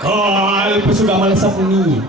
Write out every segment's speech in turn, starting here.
Kal sudah melesat nih.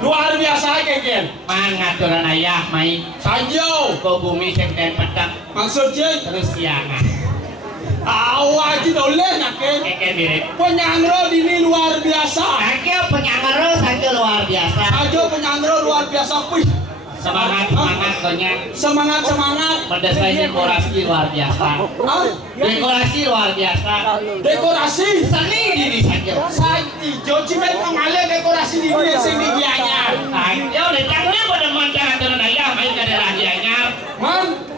Luar biasa keken. Mangaturan ayah main Sajo. ke bumi sing ten petak Maksudnya terus siangan. awak itu doleh nak ke. Keken mirip. Penyangro ini luar biasa. Saja penyangaro saja luar biasa. Sajo penyangro luar biasa. Wih. Semangat konyak. Semangat. Mendesain dekorasi luar biasa. Hah? Dekorasi luar biasa. Dekorasi. Seni ini saja. Saya hijau cimet mengalir dekorasi di dunia sini dianya. Ayo ditangnya pada mangaturan ayah main ke daerah dianya.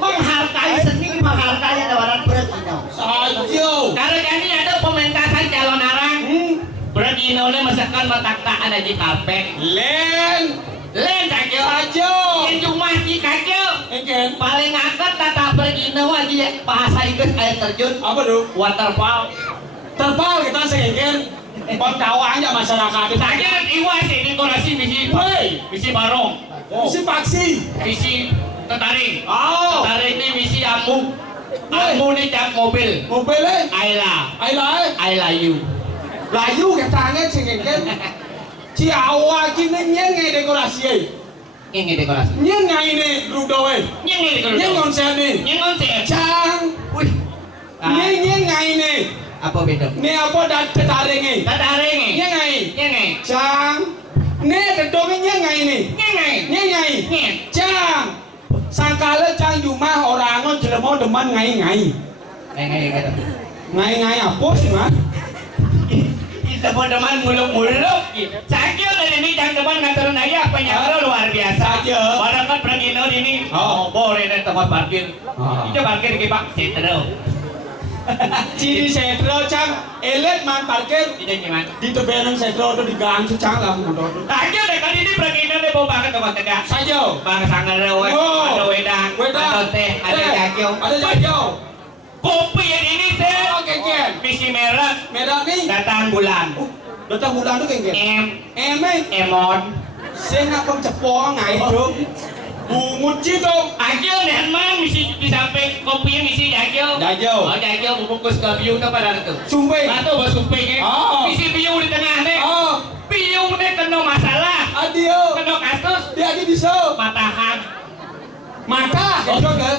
Menghargai seni, menghargai tawaran beregino. Sajo. Karena ini ada pementasan calon arang. Beregino ini masakan matak-takan aja kapek. Len saja. Sajo. Yang mati kacau. Keken. Paling angkat tata beregino aja bahasa Inggris air terjun. Apa tuh? Waterfall. Terpal kita sengken. Pengkawanya masyarakat. Saja iwas ini dekorasi misi barong. Si paksi. Misi tetaring. Oh. Tetaring ini misi amu. Amu ini cap mobil. Mobilnya. I love you. Layu katanya sengken. Ciawa kini nyengai dekorasi. Ini dekorasi. Nyengai ini rudowe. Ini dekorasi. Nyengonsen nih. Ini konser. Cang. Wih. Nyengai ini. Apa beda? Ini apa dan tetaringi. Tetaring. Nyengai. Cang. Ini dedongi nyengai ini. Nyengai. Cang. Sangkala cang jumah orang jelema deman ngai. Ngai. Ngai apa sih mas? kita teman muluk-muluk. Sakit dari ini jangan teman nganterin aja penyabar luar biasa. Barangkat Pragino ini. Boleh nih tempat parkir. Itu parkir ke Pak Setro. Ciri Setro cang, elet man parkir. Itu gimana? Di tebenan Setro itu digang cang lah motor. Sakit deh kali ini Pragino deh bawa banget tempat tegak. Saja. Bang sangat rewe. Ada wedang. Ada teh. Ada jakyo. Ada jakyo. Kopi yang ini teh. Oke ken. Misi merah. Merah nih. Datang bulan. Datang bulan tuh ken. Em. Emon. Saya nak cepong ngai tuh. Bungut cito. Agil nih man misi di samping kopi misi jakyo. Jakyo. Oh jakyo bungkus ke biu tuh pada itu. Sumpah. Batu bos sumpah misi biu di tengah nih. Biu nih kena masalah. Adio. Kena kasus. Dia di bisa. Matahan. Mata. Itu kan.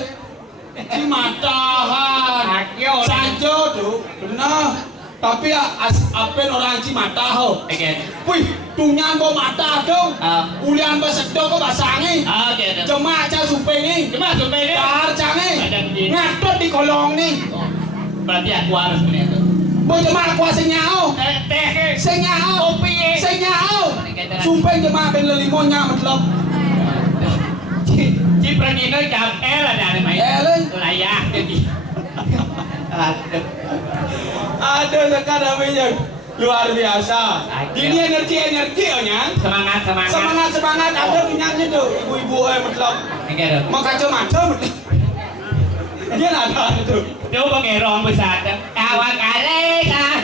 Si matahan. Agil. Sanjo tuh. Benar. Tapi apen orang si mata ho. Oke. Wih, tunyan ko mata dong. Ulian ba sedok ko basangi. Oke. Cuma aja supe nih. Cuma sumpah ini. Carca nih. Ngatot di kolong nih. Berarti aku harus punya itu. Bo cuma aku senyao. Teh. Senyao. Kopi. Senyao. Sumpah cuma ben lelimonya metlok. Ci Pragino jam lah dari main. Layak jadi. Ada sekarang namanya luar biasa. Ini energi nya. Semangat. Ada punyanya tuh ibu-ibu metlok. Mau kacau-macam. Dia ada itu. Đâu có nghề ròn bơi sạt đâu. Awak kali kan.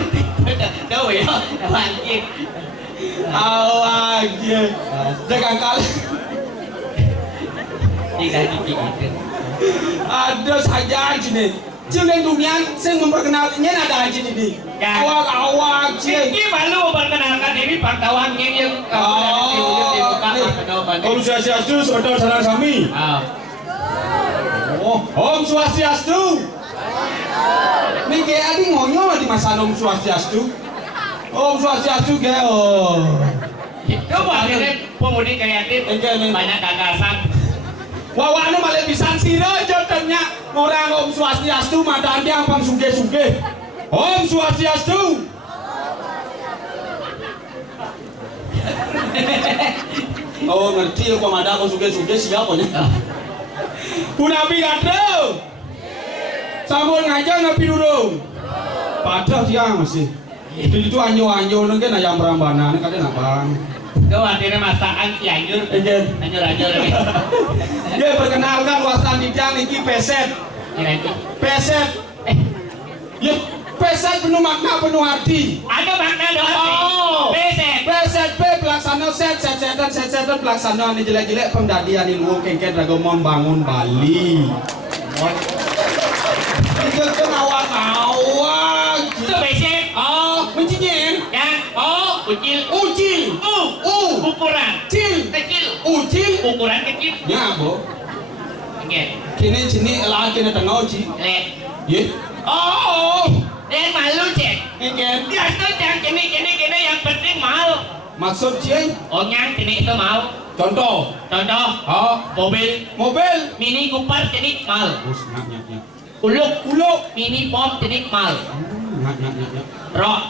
Đâu vậy? Awak kia. Awak kia. Jangan kali. Tidak gitu. Ada saja sini. Cileng dunia yang memperkenalkannya ada aja di. Awak kia. Ini malu memperkenalkan diri pantauannya yang Om Swastiastu saudara kami. Om Swastiastu. Nih kayak adi ngonyo di masa Om Swastiastu. Om Swastiastu kayak Coba ini pemudik kreatif banyak gagasan. Wawanu malah bisa sira jotenya orang Om Swastiastu madang yang pang suge-suge. Om Swastiastu. Oh ngerti ya pemada kok suge-suge siapa nya? Punapi kado. Sampun ngajak napi durung. Padahal dia masih. Itu anyo-anyo nengke ayam Prambanan kadang abang. Itu artinya masakan Cianjur. Anjur. Ya perkenalkan wasan didang iki peset. Peset. Ya peset penuh makna penuh arti. Ada makna doa arti. Peset P pelaksana setan pelaksana ini jelek-jelek pemdadian ilmu kengket ragomon bangun Bali. Itu awak. Itu basic. Mencinyeng. Ya. Ucil. Ukuran. Kecil. Ucil. Ukuran kecil. Ya, Bu. Oke. Kini lah kini tengah uci. Lek. Ye. Dia malu cek. Engken. Dia tuh yang kini yang penting mau. Maksud cie? Yang kini itu mau. Contoh. Mobil. Mini Cooper kini mal. Nyak. Uluk. Mini pom kini mal. Nyak.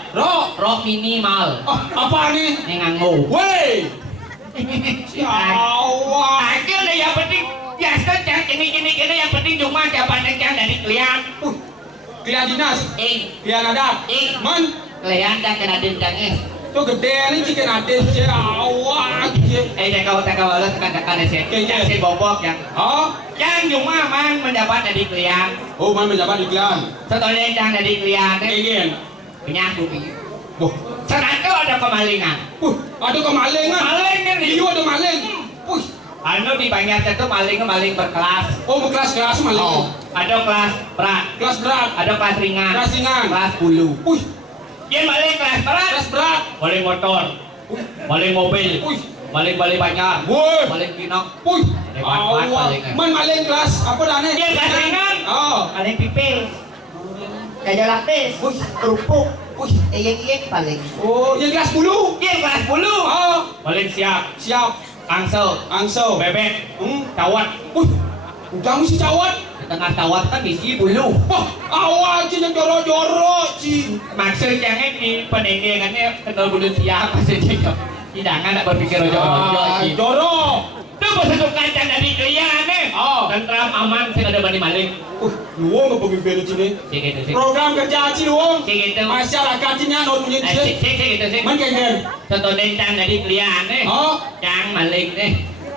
Rok minimal. Apa nih? Nganggo. Wey. Awak. Akhir deh yang penting. Ya sekarang kini yang penting cuma dapat yang dari klien. Klien dinas. Klien adat. Man. Klien dah kena dendang Tuh gede nih cikin adat cie. Awak. Kau tekan saya. Si bobok yang. Yang cuma man mendapat dari klien. Oh man mendapat di klien. Setelah yang dari klien. Engken. Penyaku. Seratu ada kemalingan. Ada kemalingan. Maling nih. Iya ada maling. Anu di banyak itu maling berkelas. Kelas maling. Ada kelas berat. Ada kelas ringan. Kelas bulu. Dia maling kelas berat. Maling motor. Maling mobil. Maling banyak. Maling kinok. Man maling kelas apa dane? Dia kelas ringan. Maling pipis. Kayak lapis. Kerupuk. Iyek paling. Yang kelas bulu. Paling siap. Angso. Angso. Bebek. Cawat. Udah mesti cawat. tengah kawat kan isi bulu. Wah, awal Ci yang jorok-jorok Ci. Maksud jangan di penendengannya kenal bulu siapa saja. Hidangan tak berpikir jorok. Jorok. Tuh bersusuk kancang dari kalian nih. Tentram aman sih ada bani maling. Luang apa pemimpin Ci nih? Sih gitu sih. Program kerja Ci luang. Sih gitu. Masyarakat Ci nyanor punya Ci. Sih gitu sih. Man kengken. Contoh dencang dari kalian nih. Cang maling nih.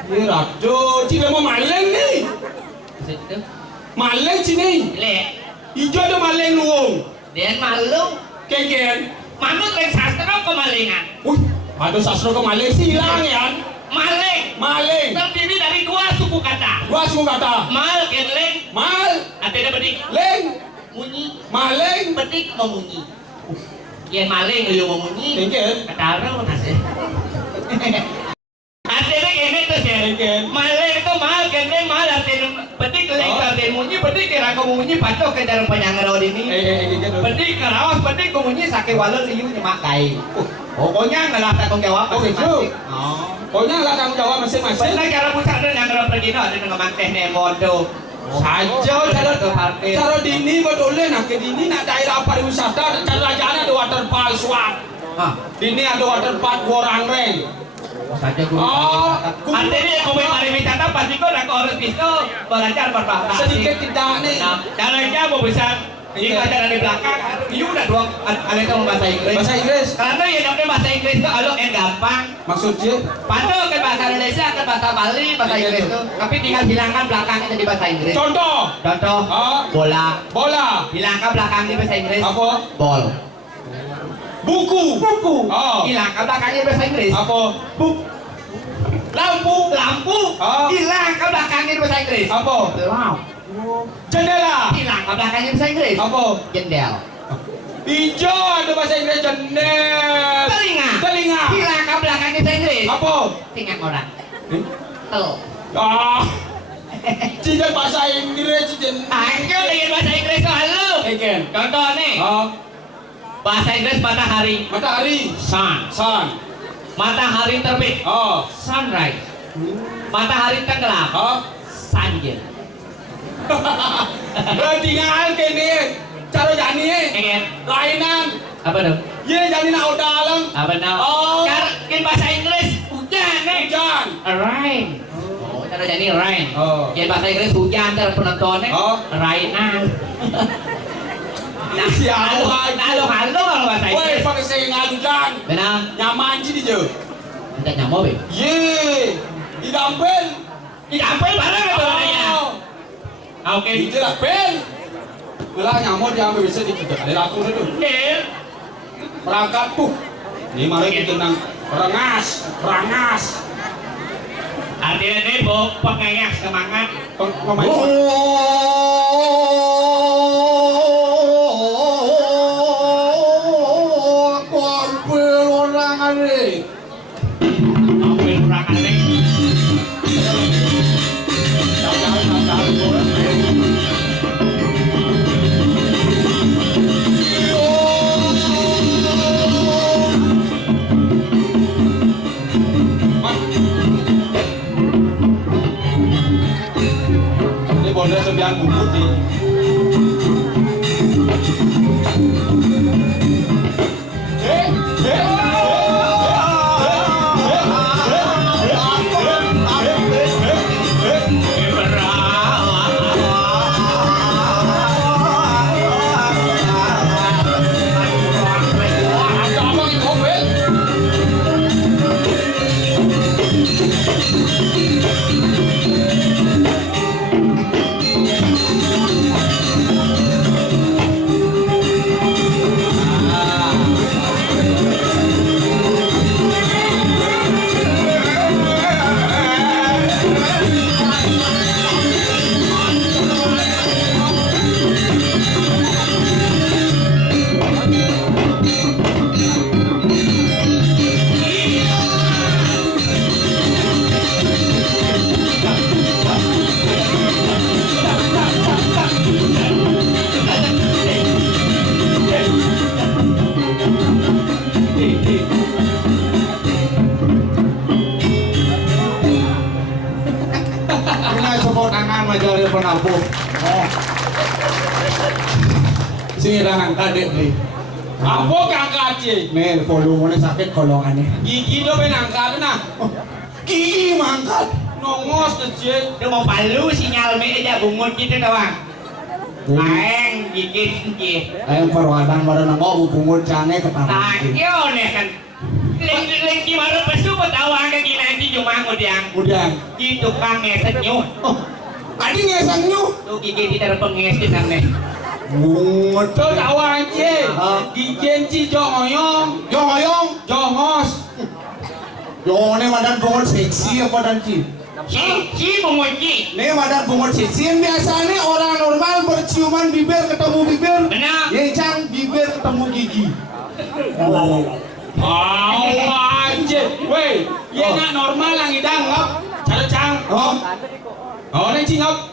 Ini rado, Ci mau maling nih. Situ. Maling Ci nih. Le. Ijo ada maling luang. Dia malu. Kengken. Manut rek sastra kemalingan. Ada sastra ke maling silang ya. Maling. Maling. Terdiri dari dua suku kata. Dua suku kata. Mal dan leng. Mal. Artinya bedik. Leng. Munyi. Maling. Bedik memunyi. Yang maling lu memunyi. Kengken. Ketaruh nasi. Artinya gini tuh sih. Kengken. Maling itu mal, kenen mal artinya bedik leng artinya munyi, bedik kira kamu munyi patok ke dalam penyanggara ini. Bedik kerawas, bedik kemunyi sakit walau liu nyemak kai. Pokoknya ngelah tanggung jawab masing-masing. Pokoknya lah tanggung jawab masing-masing. Benar cara pusat dan yang kalau pergi ada dengan manteh nemondo. Saja cara dini boleh nak ke dini nak daerah pariwisata cara lajana ada waterfall swat. Dini ada waterfall gorang reng. Saja guru. Artinya komen pariwisata pasti kau nak harus bisa belajar berbahasa. Sedikit tidak nih. Caranya mau bisa. Ini ada di belakang, you udah dua kalian tahu bahasa Inggris. Bahasa Inggris. Karena yang namanya bahasa Inggris itu alok yang gampang. Maksudnya? Padahal kan bahasa Indonesia kan bahasa Bali, bahasa Inggris itu. Tapi tinggal hilangkan belakangnya jadi bahasa Inggris. Contoh. Contoh. Bola. Bola. Hilangkan belakangnya bahasa Inggris. Apa? Ball. Buku. Buku. Hilangkan belakangnya bahasa Inggris. Apa? Buk. Lampu. Lampu. Hilangkan belakangnya bahasa Inggris. Apa? Lamp. Jendela. Hilang ke belakangnya bahasa Inggris. Apa? Jendel. Hijau ada bahasa Inggris jendel. Telinga. Telinga. Hilang ke belakangnya bahasa Inggris. Apa? Tinggal orang. Tel. Cijen bahasa Inggris cijen. Ayo dengan bahasa Inggris selalu. Eken. Contoh nih. Bahasa Inggris matahari. Matahari. Sun. Sun. Matahari terbit. Sunrise. Matahari tenggelam. Sanjir. Tinggal kene cara jani lainan apa dong? Ye jani nak dalam apa dong? Kan bahasa Inggris hujan nih. Hujan. Rain. Cara jani rain. Yang bahasa Inggris hujan cara penontonnya. Rainan. Halo kalau bahasa Inggris. Woi pakai sengal hujan. Benar. Nyaman sih dia. Tidak nyaman be. Ye. Didampel. Didampel barang apa orangnya? Oke. Itu lah bel. Belah nyamuk dia ambil bisa dikit kali laku itu. Bel. Perangkat tuh. Ini mari kita nang perangas. Artinya ini pengayak semangat. Kumpul orang ini. Boleh sebiang bubut di Ini support tangan majalah penampung. Sini rangan kadek nih. Apa kakak cie? Nih volumenya sakit golongannya. Gigi do penangkat nah. Gigi mangkat. Nongos tuh cie. Itu mau palu sinyal me aja bungut gitu doang. Aeng gigit cie. Ayo perwadang baru nangok bungut cange ketang. Takyo nih kan. Leng gimana pesu tahu angka nanti cuma Udang. di tukang ngeset nyu. Oh, tadi ngesang nyu. Tuh gigi di terus pengesit nih. Bungut. Tuh tahu aja. Gigi ci jongoyong. Jongos. Jongos. Jone madan bungut seksi apa dan ci? Si bungut ci. Nih madan bungut seksi yang biasanya orang normal berciuman bibir ketemu bibir. Benar. Yencang bibir ketemu gigi. Oh. Aja. Weh, ye nak normal lang idang ngap. Cara cang. Oh. Oh, nang cingap.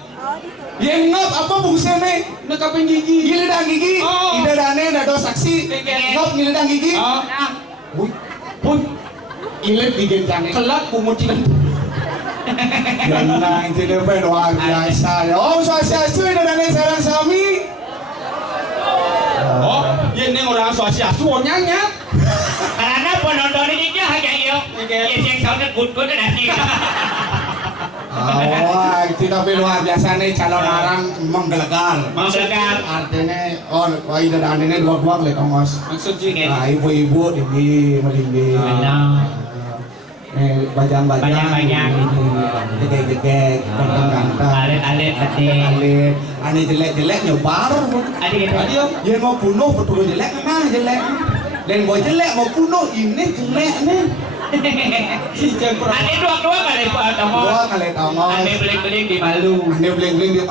Yang ngap apa fungsinya? Nekapin gigi. Gilidang gigi. Oh. Ida dane dado saksi. Ngap gilidang gigi. Oh. Uy. Pun. Ilet bikin canggih. Kelak pungut cilan. Ganda itu lepas luar biasa. Om Swastiastu ida dane sarang sami. Oh, ye neng orang Swastiastu nyanya. Karena penonton ini dia hanya iyo. Yang soundnya good nanti. Wah, itu tapi luar biasa nih calon orang menggelegar. Artinya, oh ida dane ini dua-dua le tongos. Maksud jing. Nah, ibu-ibu tinggi, melinggi. Bajang-bajang. Bajang-bajang. Gegek-gegek, ganteng-ganteng. Alit-alit tadi. Alit. Ane jelek-jelek nyebar. Adik Adio. Dia mau bunuh betul jelek mana jelek. Dan mau jelek mau bunuh ini jelek nih. Cicak pernah. Adik dua-dua kali Pak Tomo. Dua kali tongos. Adik beling-beling di malu. Ane beling-beling di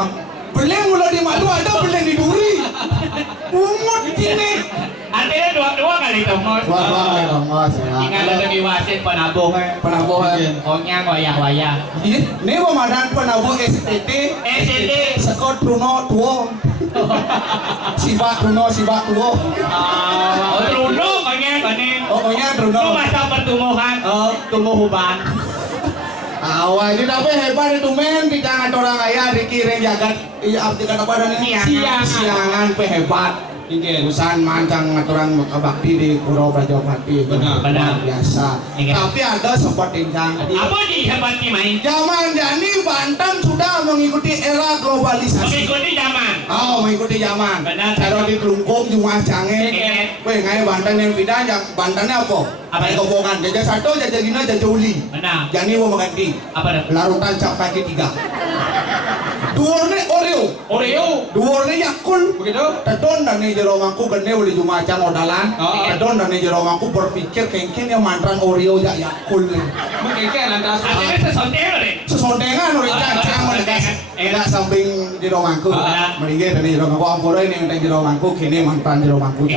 beling mulai di malu ada beling di duri. Umut ini. Adik dua-dua kali Tomo. Dua kali tongos ya. Tinggal lebih wasit penabung. Penabuhan. Pokoknya wayah-wayah. Iya, ini pemadan penabuh STT. STT. Sekot Truno tuo. Sibak Truno tuo. Oh, Truno konyang. Pokoknya Itu Truno. masa pertumbuhan. Tumbuh huban. Awal ini tapi hebat itu men di jangan orang ayah dikirim jagat. Iya, arti kata apa dan ini? Siangan pe hebat. Ingin. Urusan mancang aturan bakti di Puro Prajopati. Benar. Benar. Biasa. Ingin. Tapi ada sempat tincang. Apa dihebati main? Zaman Jani Banten sudah mengikuti era globalisasi. Mengikuti zaman. Oh, mengikuti zaman. Benar. Kalau di Kelungkung Jumat Cange. Weh, ngai Banten yang pindah, Bantennya apa? Apa itu? Kobongan. Jajah satu, jajah dina, jajah uli. Benar. Jani mau mengganti. Apa dah? Larutan cap kaki 3. Duornya Oreo. Oreo. Duornya Yakul. Begitu. Tedon dan nih jero mangku gede uli Jumat Cang odalan. Tedon dan nih jero mangku berpikir kengken yang mantran Oreo ya Yakul nih. Mengkeke lantas. Akhirnya sesontek deh. Sesondengan udah cang menegas. Enggak samping jero mangku. Mendingan dari jero mangku ampura ini yang jero mangku kini mantan jero mangku.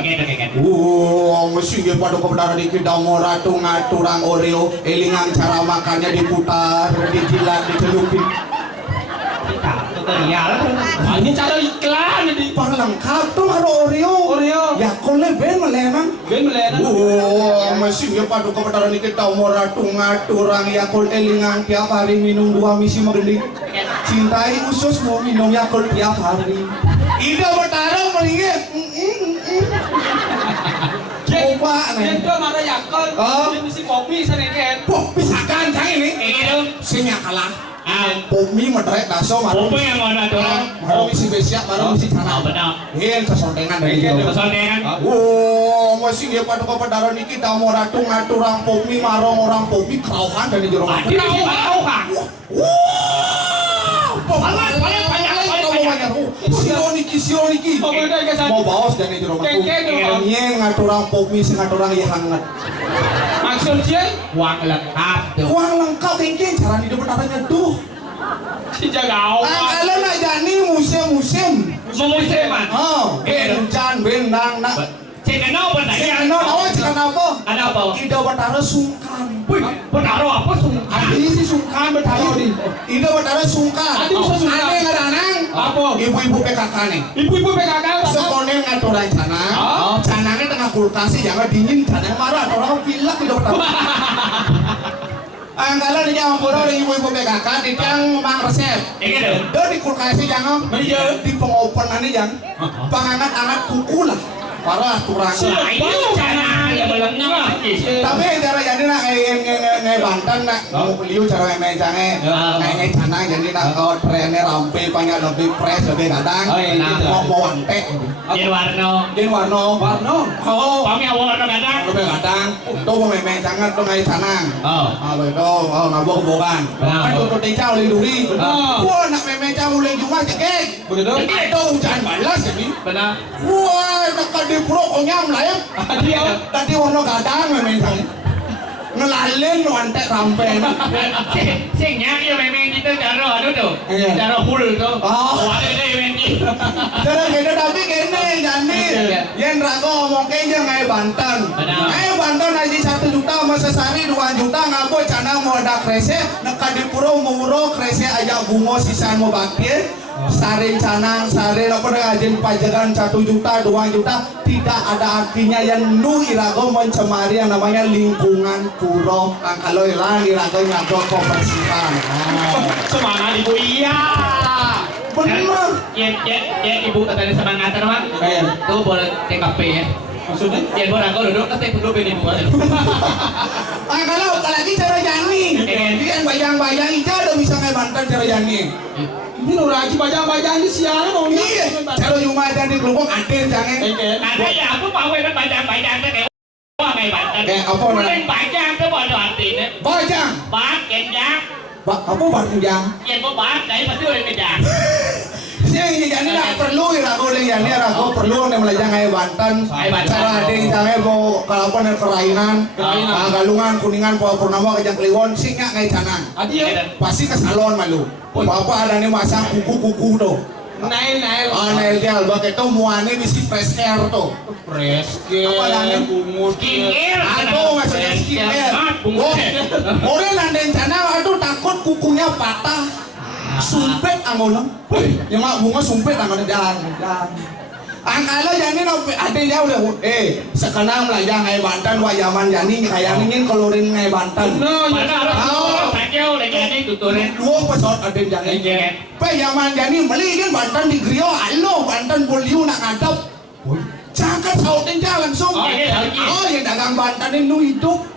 Mesti dia pada kebenaran dikit damora tuh ngaturang Oreo, elingang cara makannya diputar, dijilat, dicelupin. Tutorial. Ini cara iklan jadi. Pang lengkap tuh ada Oreo. Ya kolnya ben melenang. Ben melena. Mesti dia pada kebenaran dikit damora tuh ngaturang Yakult elingang tiap hari minum 2 misi megending. Cintai usus mau minum Yakult tiap hari. Ida bertarung mendingan. Coba nih. Itu marah yakal. Ini mesti kopi seneket. Pisakan cang ini. Itu. Sinya kalah. Pomi medrek daso Apa maru. yang mana tuh? Maru misi besiak, maru misi cana. Benar. Hil sesondengan dari itu. Kesondengan. Masih dia pada kepedaran ini kita mau ratu ngaturang pomi marong orang pomi kerauhan dari jero aku. Tahu kan? Sioniki. Mau bawas dari jero aku. Nyeng ngaturang pomi sing ngaturang ya hangat. Maksud dia? Uang lengkap tuh. Uang lengkap kengkeng cara di depan arahnya tuh. Si jaga Kalau nak jani musim-musim. Musiman. Oh, hujan, bendang, nak. Cek kenal apa tadi? Cek apa? Ada apa? Ida Batara sungkan. Wih, penaruh apa sungkan? Adi si sungkan bertaruh di. Ida Batara sungkan. Adi bisa sungkan. Ane ngaranang. Apa? Ibu-ibu PKK nih. Ibu-ibu PKK. Sekonen ngaturan cana. Canangnya tengah kulkas sih jangan dingin. Canang marah. Orang pilak Ida Batara. Angkala di jang pura di ibu kakak di jang mang resep. Do di kulkasi jangan. Di pengopenan ini jang. Pangangat-angat kuku lah. Parah kurang. Tapi cara jadi nak ngai Banten nak liu cara ngai canang jadi nak kau trennya rampe panjang lebih fresh lebih kadang mau wantek. Warno. Oh, kami awal kadang. Lebih kadang. Tuh mau cangan tuh ngai canang. Betul. Ngabuk kebukan. Kan tuh tinggal linduri. Wah nak cang mulai cuma cekek. Begitu. Itu jangan balas ini. Benar. Wah nak di pro konyam lah ya. Tadi warna gadang memang ngelalin wantek rampe. Sing nyanyi memang kita cara tuh. Cara hul tuh. Oh, ada deh memang. Cara kita tapi kene jani. Yang rago ngomong kayaknya ngai Banten. Ngai Banten aja 1 juta masa sehari 2 juta ngabo cana mau ada krese. Nak di puro muro krese aja bungo sisaan mau bakir. Sari canang, sari apa ngajin pajagan 1 juta, 2 juta tidak ada artinya yang nu irago mencemari yang namanya lingkungan puro. Kalau hilang irago ngaco kebersihan. Semangat ibu iya. Bener. Ya ibu katanya semangat teman. Tuh boleh TKP ya. Maksudnya? Ya gua aku duduk kan saya duduk ini bukan. Kalau lagi cara jani. Dia kan bayang-bayang ija udah bisa ngai Banten cara jani. Ini lo lagi bajang-bajang di siang dong. Iya. Kalau cuma ada di kelompok ada jangan. Ada ya aku mau kan bajang-bajang kayak wah kayak Banten. Kayak apa namanya? Mulai bajang tuh ada artinya. Bajang. Bak kenjang. Apa bajang? Ya gua bak dari pasti udah kenjang. Yang jadi nak perlu irago leng yani irago perlu nih melajang ngai Banten. Cara ada jangan mau kalau apa nih kerainan, galungan kuningan purnama kejang kliwon singa ngai canang. Pasti ke salon malu. Apa ada nih masang kuku tuh. Nail. Nail dia albak itu muane bisi fresh air tuh. Fresh air. Apa lagi? Skincare. Aduh maksudnya skincare. Orang nanden canang aduh takut kukunya patah. Sumpit anggono. Yang mak bunga sumpit anggono jangan. Angkala jani ada jauh deh. Sekarang melajang ngai Banten wayaman jani kayak ingin keluarin ngai Banten. Mana harus sakit lagi ada tuturin. Dua pesawat ada jani. Wayaman jani beli kan Banten di Grio, alo Banten boliu nak ngadap. Jangan sautin jalan langsung. Oh yang dagang Banten ini hidup.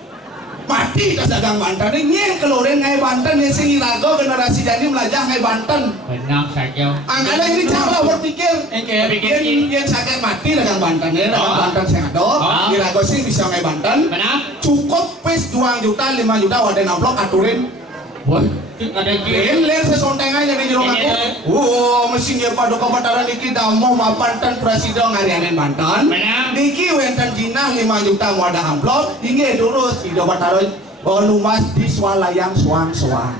Mati ke dagang Banten ini keluarin ngai Banten yang sing irago generasi jadi melajang ngai Banten. Benar saja. Angkala ini cara berpikir. Yang sakit mati dagang Banten ya, dagang Banten sing ado. Irago sing bisa ngai Banten. Benar. Cukup pes 2 juta 5 juta wadah amplop aturin. Wah, ada gini. Len sesontengan yang di jero aku. Mesin dia pada kebataran niki damo Banten presiden ngarianin Banten. Niki wenten jinah 5 juta wadah amplop. Inge durus di bataran bolu mas di swalayang suang-suang.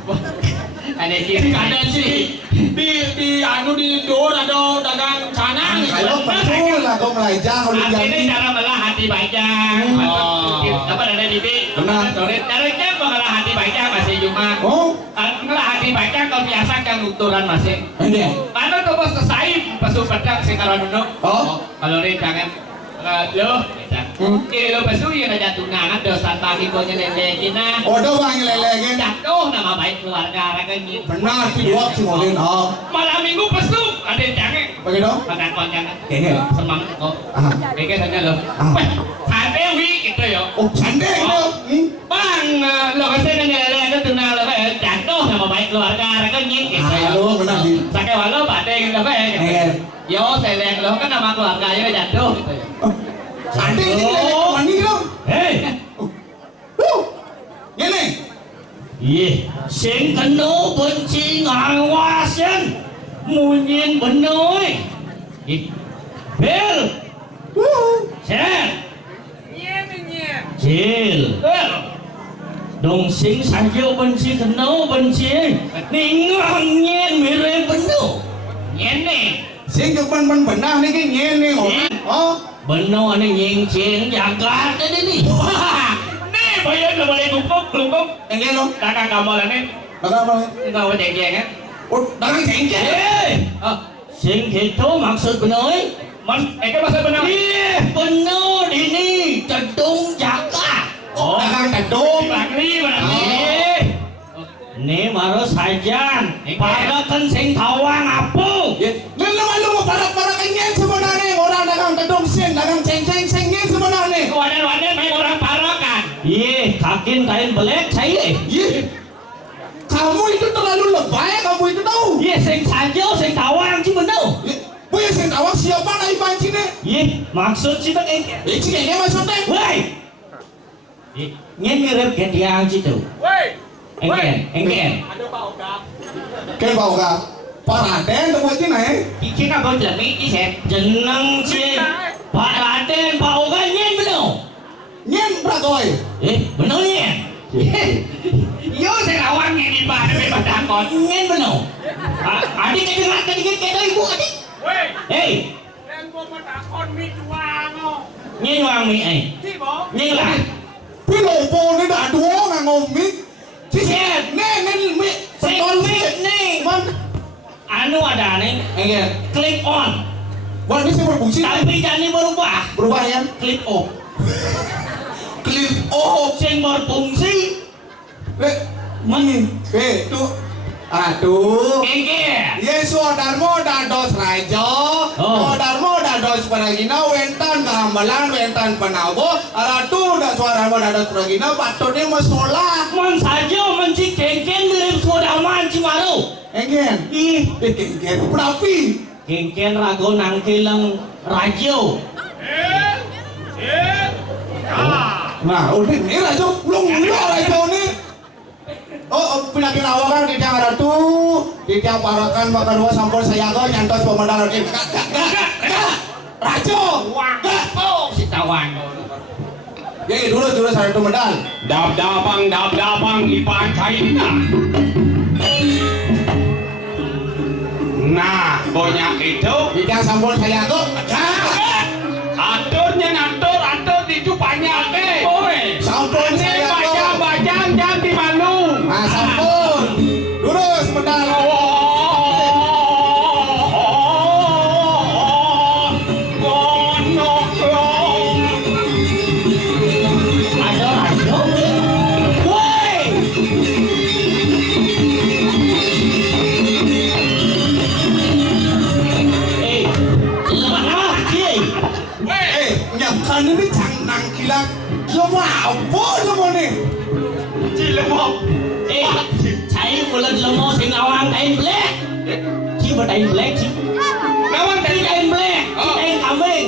Ada gini. Ada sih. Di anu di dor ada dagang canang. Kalau betul lah kau melajang oleh ini cara malah hati bajang. Apa ada di benar. Caranya mengalah hati bajang masih cuma. Mengalah hati bajang kau biasa kan nuturan masih. Mana tuh bos selesai pasu pedang sekarang dulu. Kalau ini jangan lo, kiri lo pasu yang ada tunangan dosa pagi kau nyelelekin nah. Udah bang nyelelekin. Jatuh nama baik keluarga raga gitu. Benar sih dua sih ngolin. Malam minggu pasu ada jangan. Begitu? Pada kau jangan. Kayaknya. Semangat kok. Kayaknya saja lo. Sampai gitu ya. Oh canda itu. Bang, lo kasi nangyayari itu na lo jatuh nama baik keluarga raga gitu. Halo benar di. Sakit walau badai lo Yo, seleng lo kan nama keluarganya jatuh gitu ya. Canda ini mandi dong. Hei. Gini. Iya. Sing kenu benci ngawasin. Munyin benoy. Bel. Sen. Cil. Dong sing sayo benci kenu benci. Ningang nyen mirip benu. Nyen nih. Sing keban benah nih kan nyen Beno ane nyeng-ceng jagat ini nih. Nih bayar lo boleh lumpuk. Enggak lo. Kakak kamu lah nih. Dagang apa? Enggak mau ceng-ceng kan? Dagang ceng-ceng. Sing itu maksud benoy. Maksud benoy. Iya, beno ini cedung jagat. Dagang cedung. Bakri berarti. Ini baru saja parakan sing tawang apa? Lu mau parak-parakan nyen sebenarnya orang dagang gedung sen, dagang ceng-ceng nyen sebenarnya. Wadah-wadah main orang parakan. Iya, kakin kain belek saya. Iya. Kamu itu terlalu lebay, kamu itu tahu. Iya, sing saja sing tawang sih bener. Punya sen awak siapa naik pancing ni? Iya, maksud sih tak ini. Ini maksudnya. Woi. Nyen mirip ke dia situ. Woi. Engken. Ada Pak Oga. Kayak bau gak? Paraden tu buat cina Cik nak buat lami ni set. Jeneng cik. Pak Raden, Pak Oga nyen bener. Nyen beragoy. Bener nyen. Yo saya lawan nyen di bar di badakon. Nyen bener. Adik kita dengar tadi kita ibu adik. Woi. Hei. Yang gua badakon mi juang oh. Nyen wang mi ai. Ti bo. Nyen lah. Pi lopo ni dah dua ngang ngomik. Set. Nen mi. Sekol mi ni. Anu ada nih. Enggak. Click on. Wah ini sih berfungsi. Tapi jangan berubah. Berubah ya? Click off. Klik off. Sing berfungsi. Mani. Tu. Aduh. Engke. Yesu darmo dados raja. Darmo dados paragina wentan gamelan wentan penawo. Aratu dak suara dados paragina patone masolah. Mon saja mencik kengken mirip sodaman cimaru. Enggen. Ih, Enggen. Perapi. kengken rago nang kilang radio. Nah, udah ini raja belum raja ini. Oh, penyakit awak kan di tiang ratu, di tiang parakan makan dua sampul saya kau nyantos pemandangan ini. Raja. Oh, si tawan. Jadi dulu satu medal. Dab-dabang ipan China. Nah, banyak itu. Di tiang sampul saya kau. Atur itu banyak deh. Sampul saya kau. Bajang jangan dimalu. Nah, sampul. Lurus medal. Ada radio. Woi. Lemah sih. Nyamkan ini canang kilat. Lemah apa lemah ni? Cilemok. Saya bulan lemah sing awang kain black. Ci berkain black ci. Kawan Dari kain black, kain kambing.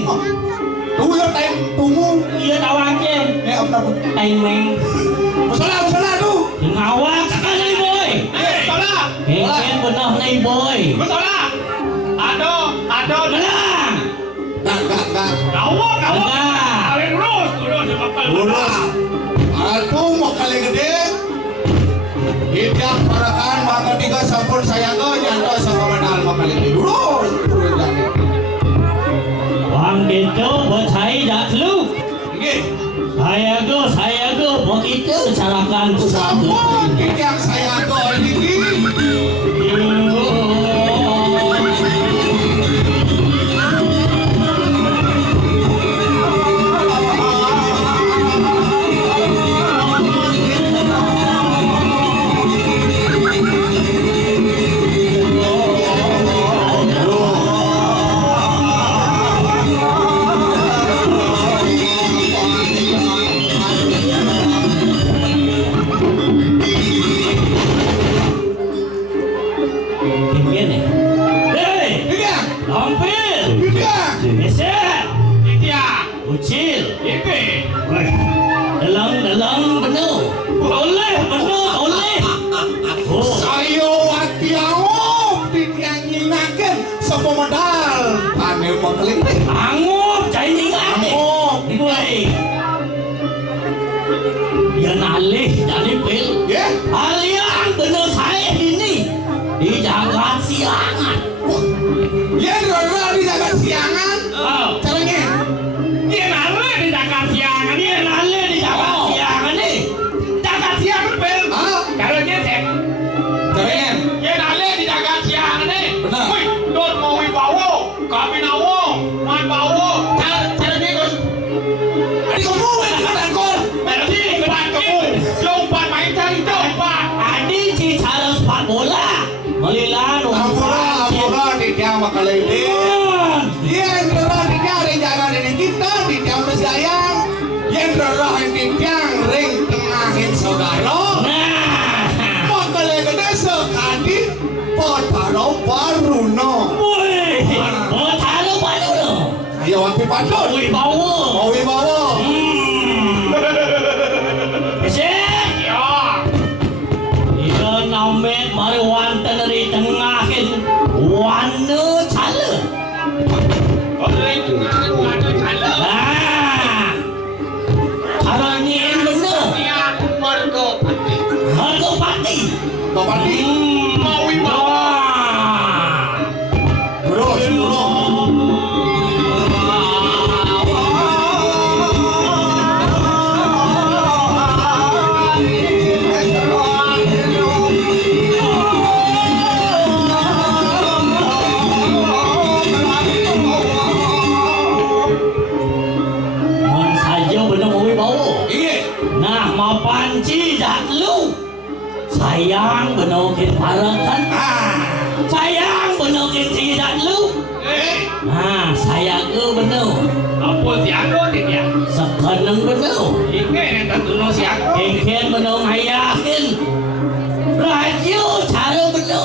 Tunggu ya time tunggu. Iya tawang cem. Apa? Kain meng. Masalah tu. Sing awang sekali boy. Salah. Kengken bener nih boy. Salah. Ada. Benar. Enggak. Kawak. Lurus. Aku mau kali gede. Tidak parakan maka tiga sampul saya kau nyantos sama medal maka kali lurus. Wang itu buat saya dah lu. Saya go begitu carakan Sampul yang saya kau ini. Kengken nih. Hei, Tidak. lampir. Tidak. Geser. Iya. Ucil. Ipe. Wah, dalang bener. Boleh. Oh, Saya watiau tidak nyinakan sama medal. Ane mau kali. angup cai ningan. Angup. Woi. Yang alih dari pil. Ya. Kalian bener saya ini di jagat siangan. Ya rara di jaga siangan. Oh, Caranya. dia nale di jagat siangan nih. Jagat siangan pil. Ah. Kalau dia cek. Caranya. Dia nale di jaga siang nih. Benar. Wih, dot mau wibawo, kami nawo, man bawo. Caranya Gus. Adik kamu yang kau. Berarti depan kamu, lompat main cari tempat. Adi cita Dahin tiang ring tengahin saudara. Nah. Makanya gede sekali potaro baru no. Woi. Potaro baru no. Ayo wapi patut. Woi bawa. Owi bawa. Besek ya. Ika namet mari wanten dari tengahin wana cala. Dari tengahin wana cala. Nah. Cara ni yang benar. Margo Pati. Margo Pati. Bapak di. Mau bawa. Bro, bro. Mon saja benar mau bawa. Iya. Nah, mau panci dah lu. Sayang benokin parakan. Sayang benokin tidak lu. Nah, sayang lu bener. Apa si aku dia? Sekarang bener. Ini yang tentu si aku. Ingin bener hayakin. Raja cara bener.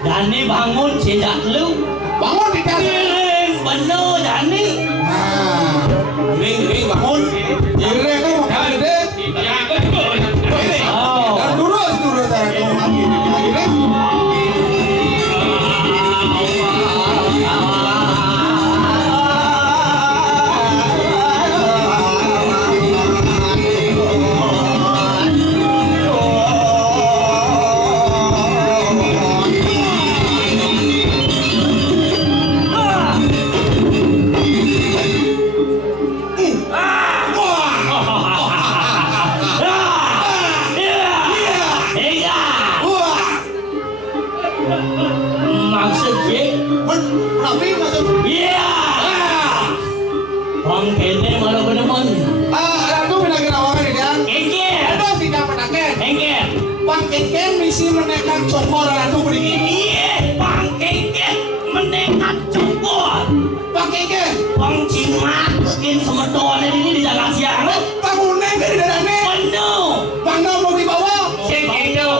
Dan ni bangun tidak lu. Bangun di kasih. Giring bener dan ni. Nah, ring bangun. Ring itu mau gede. Ya betul. Oh. Dan lurus saya mau mati. Ring. Maksud je? Tapi masuk. Ya. Bang kene malah beneman. Ada tuh pindah rawangan ini kan. Engger. Ada tidak penaken. Engger. Bang Keken misi menekan cokor ada tuh beri. Iya, bang kene menekan cokor. Bang Keken. Bang cimat bikin semedon ini di jalan siang. Bangunan dari darahnya. Penuh. Bang Nam mau dibawa. Sing itu.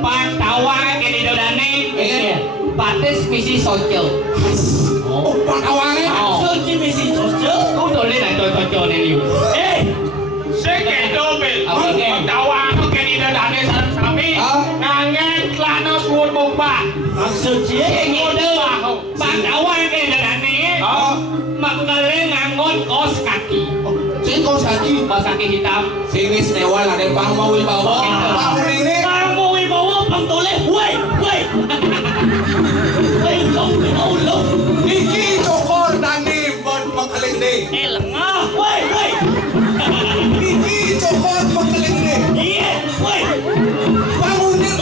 Pantawa kene dodane. Iya. Patis misi sojo. Oh, bang awalnya. Sojo misi sojo. Kau boleh lah sojo ni. Sekali dobel. Apa ke? Tawa aku kini dah dane sami. Nangen klano suun bomba. Maksud je ngene. Pantawa kene dodane. Makale ngangon kos kaki. Sing kau saji. Kos kaki hitam. Sini senewal ada bang mau dibawa. Bang ini. Kamu ibawa pang toleh. Woi, woi. Woi, lo. Iki cokor dani buat makalende. Lengah. Woi, woi. Iki cokor makalende. Iya, woi. Bangunan.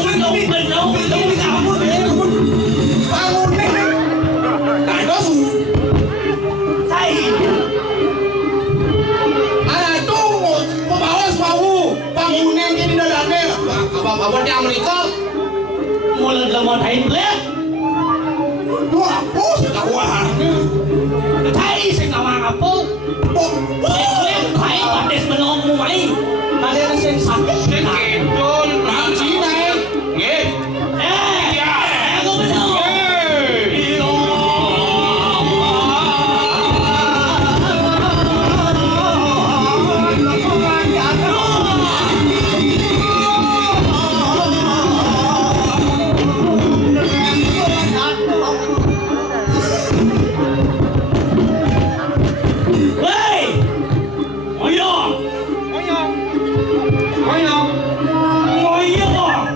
Bangunan. Ada su. Sai. Ada tuh membawa sepau. Bangunan ini darahnya. Apa dia Amerika? Mulai lemot hain blek. Dua apa sudah warna. Thai sing ngawang apa? Blek thai patis benom mulai. Kalian sing sakit. Sekidul. Bang Cina. Nggih. Aku benom. Iyo. Woi. Oyong. Oyong. Oyong. Oyong.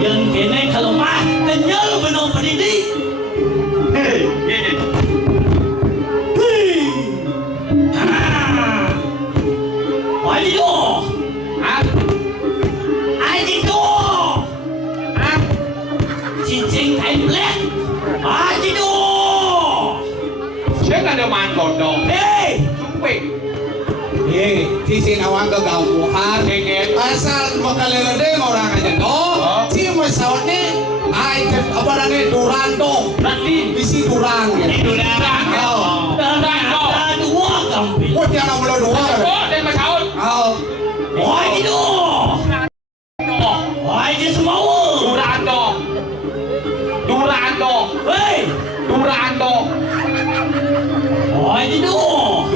Yang kene kalau mah kenyal benom pendidik. Hei. Ajido, Ah. ajido, cincin kain black, ajido. Saya ada mantor dong. Hey, Sumpik. Di sinawang kegauhan. Nggih. Asal makalende orang aja toh. Si masawatnya ai apa namanya Durando. Berarti Bisi Durang. di Dularang. dan Duranto. Hei, Duranto. oh itu.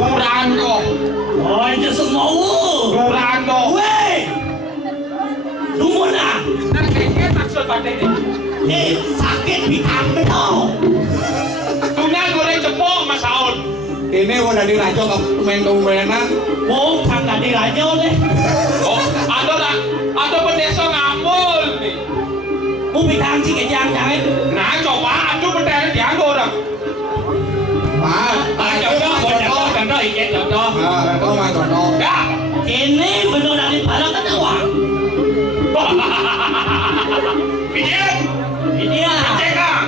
Duranto. Oh itu semua. Duranto. Hei, lu mana? Nah, kayaknya maksud pada ini. Sakit bintang betul. Tuna goreng cepok Mas Saud. Ini udah di rajo kemen-kemenan. Mau tangga di raja deh. Oh, ada pendeso ngapul nih. Mau bintang sih kejang-jangan. Nah, coba aduh pendek dia orang. Contoh, ikan contoh. Contoh. Ya. Ini benar dari parang kan awak. Ini ya. Cek ah.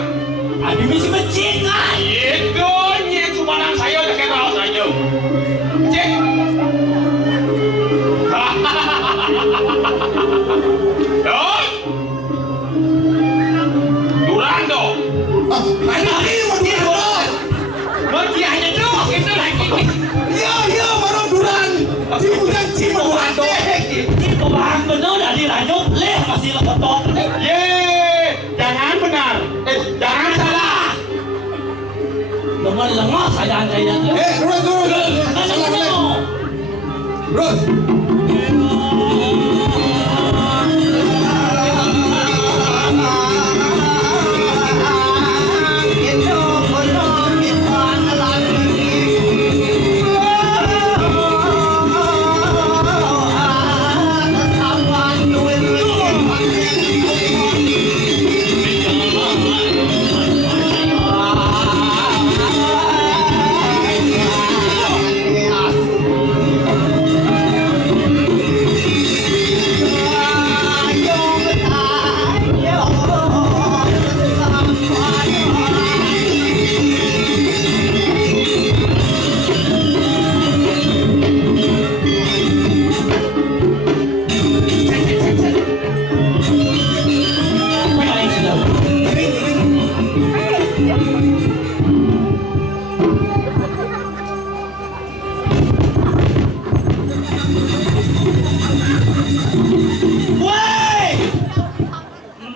Ada misi becik kan? Itu nyet cuma nang saya udah kayak tahu saja. Cek. Doi. Durando. Ini mau Durando. Bagi hanya dong itu lagi. Iya baru Duran. Bukan Cimo Durando. Ini kebarang benar dari raja. Leh masih lekotok. Ye, jangan benar. Jangan salah. Lengah saya. Turun. Salah. Turun.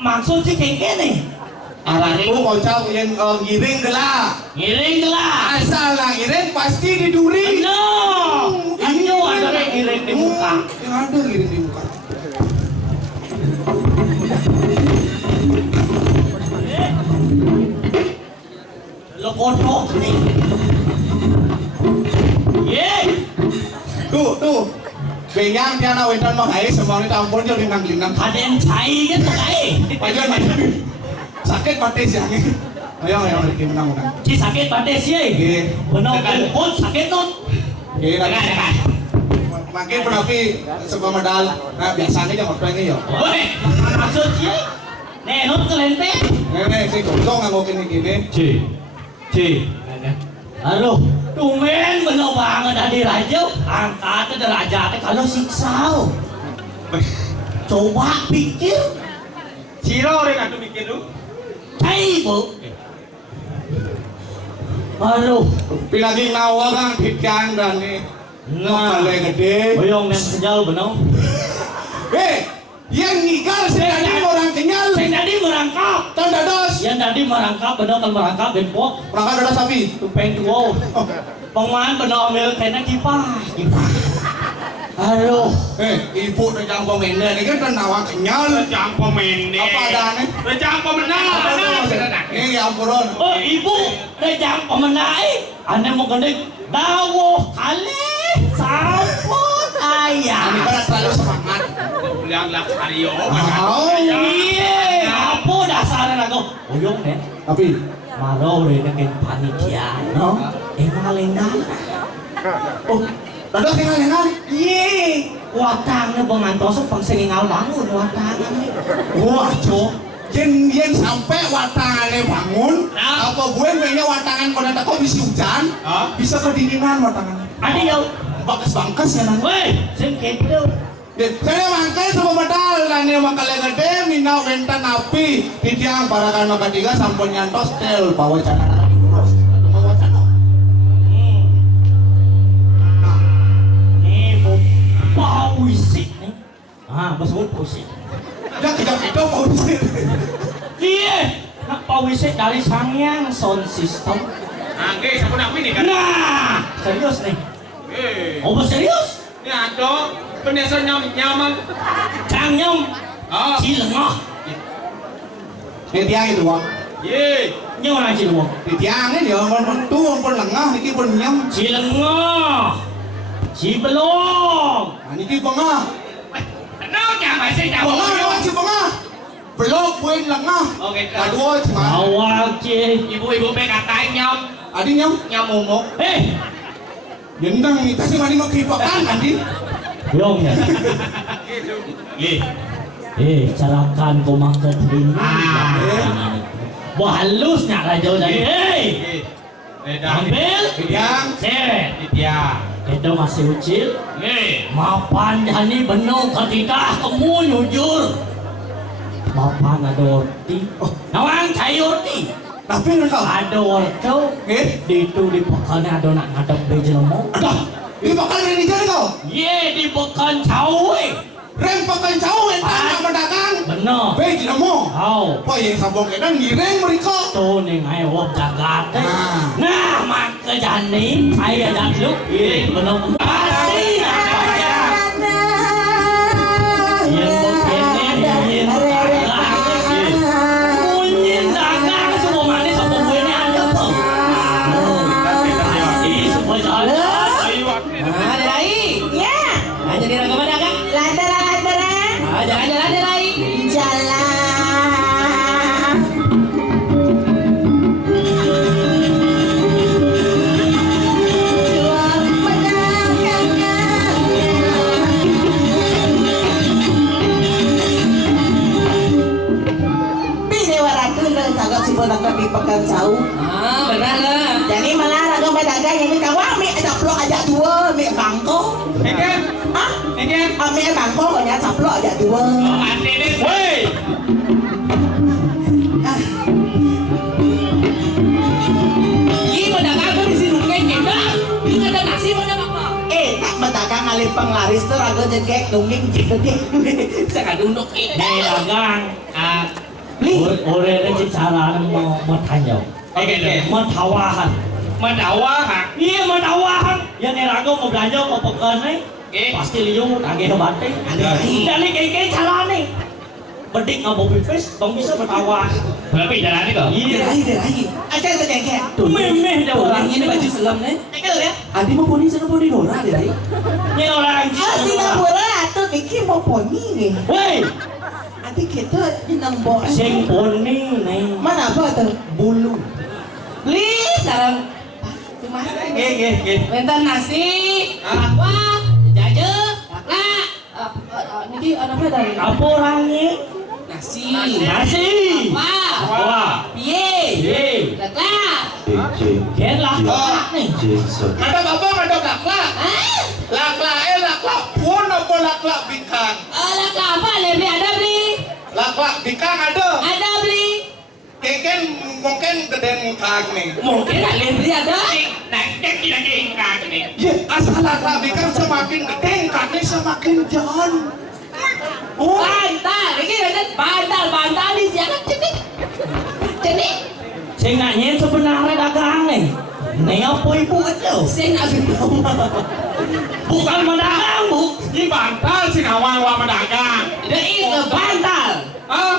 Maksud si kengke nih. Arahku kocak yang ngiring gelah. Ngiring lah. Asal lah ngiring pasti diduri. No. Ano ada yang ngiring di muka. Yang ada ngiring di muka. Lo kotok nih. Ye. Tuh. Benyang tiana wetan mah ae semua ni tampon jo linang-linang. Ada yang cai kan tuh kai. Pajon. Sakit mati siang. Ayo Riki menang. Si sakit bates ye. Nggih. Benar kon sakit non. Nggih. Dekat. Makin penapi sebuah medal. Nah biasanya jangan pengen ya. Woi, maksud ye. Nenot kelente. Nenek si gosong ngagokin gini. Ci. Aduh, tumen bener banget dari raja. Angkat derajatnya kalau siksa. Coba pikir. Ciro orang atuh mikir lu. Cai bu. Aduh, Pilagi nawa kan pikiran dan nih. Kalau gede. boyong yang kejal bener. Yang nikah sedang orang kenyal. Yang tadi merangkap. Tanda dos. Yang tadi merangkap bener kan merangkap benpok. Perangkat ada sapi. Tupeng tuwo. Pemain bener ambil kena kipas. Aduh. Ibu rejang pemenda ini kan nawa kenyal. Rejang pemene. Apa adanya? Rejang pemenang. Ini ya ampuran. Oh ibu, rejang pemenai. Anda mau gede dawuh kali sampun ayah. Ini kan terlalu semangat. Bilang lah Mario. Iya, apa dasarnya aku? Boyong deh. Tapi, Maro udah dengan panitia. no? Lengal. Oh, dados tinggal. Iya, watangnya pengantosok pangsengingal bangun watangnya. Wah, cok. Yen sampai watangannya bangun, apa gue kayaknya watangan kono teko bisa hujan, bisa kedinginan watangan. Ada yang Bangkas ya nang. weh, sengket tuh. Saya mangkai sama modal dan yang makalnya gede minau rentan api di tiang parakan maka tiga sampun nyantos tel bawa cana. Bawa cana. Nih, mau puisi nih. Ah, bos puisi. Ya kejap itu mau disini. Iya, pawisik dari Sangyang Sound System. Oke, siapa nak ini kan? Nah, serius nih. Oh, serius? Ini ada penyelesaian nyaman. Sangyang Cilengah. Ini tiang itu Wak. Ye. Nyong orang Cilengah. Di tiang ini dia pun lengah niki pun nyam. Cilengah. Cibelong. Nah niki pengah. Kenapa jangan sih Pengah lewat si pengah. Belok buin lengah. Oke. Kedua cuma. Awak cih. Ibu-ibu PKK nyom. Adi nyam. Nyom mumuk. Yendang kita sih mani mau kipakan adi. Yong ya. Calakan ko makan ini. Wah halusnya raja tadi. Ambil. Tiang. Seret. Kita masih ucil. Mapan jani benar ketika kamu jujur. Mapan ada orti. Nawang cai orti. Tapi kau. Ada orto. Di itu di pekan ada nak ngadep bejelmo. Di pekan ini jadi kau. Ye di pekan cawe. Rem pekan jauh entar pedagang. Benar. Bej namo. Tahu. Apa yang sambung kita ngireng mereka. Tuh nih ngai wong jagat. Nah, maka jani saya dan lu ini belum pasti namanya. Yang begini yang dagang. Munyin dagang semua manis semua buahnya ada apa? Pasti semua jalan. Rai. Ya. Jadi ragam dagang. Lantaran. Jalan-jalan Rai. Jalan. Jual pedagangnya. Bini waratun dan sangat si pedagang di pekan jauh. Benar lah. Jadi malah ragam pedagang yang minta wah mie caplok aja dua mie bangkok. Ikan. Hah? Ikan. Mie bangkok kok caplok aja dua. Mati nih. Woi. Ini pedagang tuh di sini kayak gitu. Ini ada nasi mana apa? Tak pedagang ngalih penglaris tuh ragu jegek dongeng gitu deh. Saya kan duduk ini. Nih dagang. Orang cara mau tanya. Mau tawahan. Iya mau tawahan. Yang nerago mau belanja mau pekan nih. Pasti liung agak hebat nih. Jadi kayak cara nih. Bedik nggak mau pipis, dong bisa bertawa. Berarti jalan nih kok? Iya. Derahi. Aja itu kayak. Memeh dah Orang ini baju selam nih. Kayak ya. Adi mau poni sana poni Dora derahi. Ini orang Singapura tuh bikin mau poni nih. Woi. Nanti kita jenang bawa. Sing poni nih. Mana apa tuh? Bulu. Beli sarang. Cuma. Bentar nasi. Apa? Jajan. Lah. Ini apa dari? Apa orangnya? Nasi. Apa? Piye. Lah. Kian lah nih. Ada babang ada lakla. Lakla pun apa lakla bikang. Lah apa lebih ada beli? Lakla bikang ada. Ada beli. Keken mungkin geden kang nih. Mungkin lebih ada. Ya asal lakla bikang semakin gede kangnya semakin jalan. Bantal, ini ada bantal di sana cenik. Saya nanya sebenarnya dagang nih. Nih apa ibu itu? Saya nggak tahu. Bukan mendagang bu. Ini bantal sih awal mendagang. That is the bantal.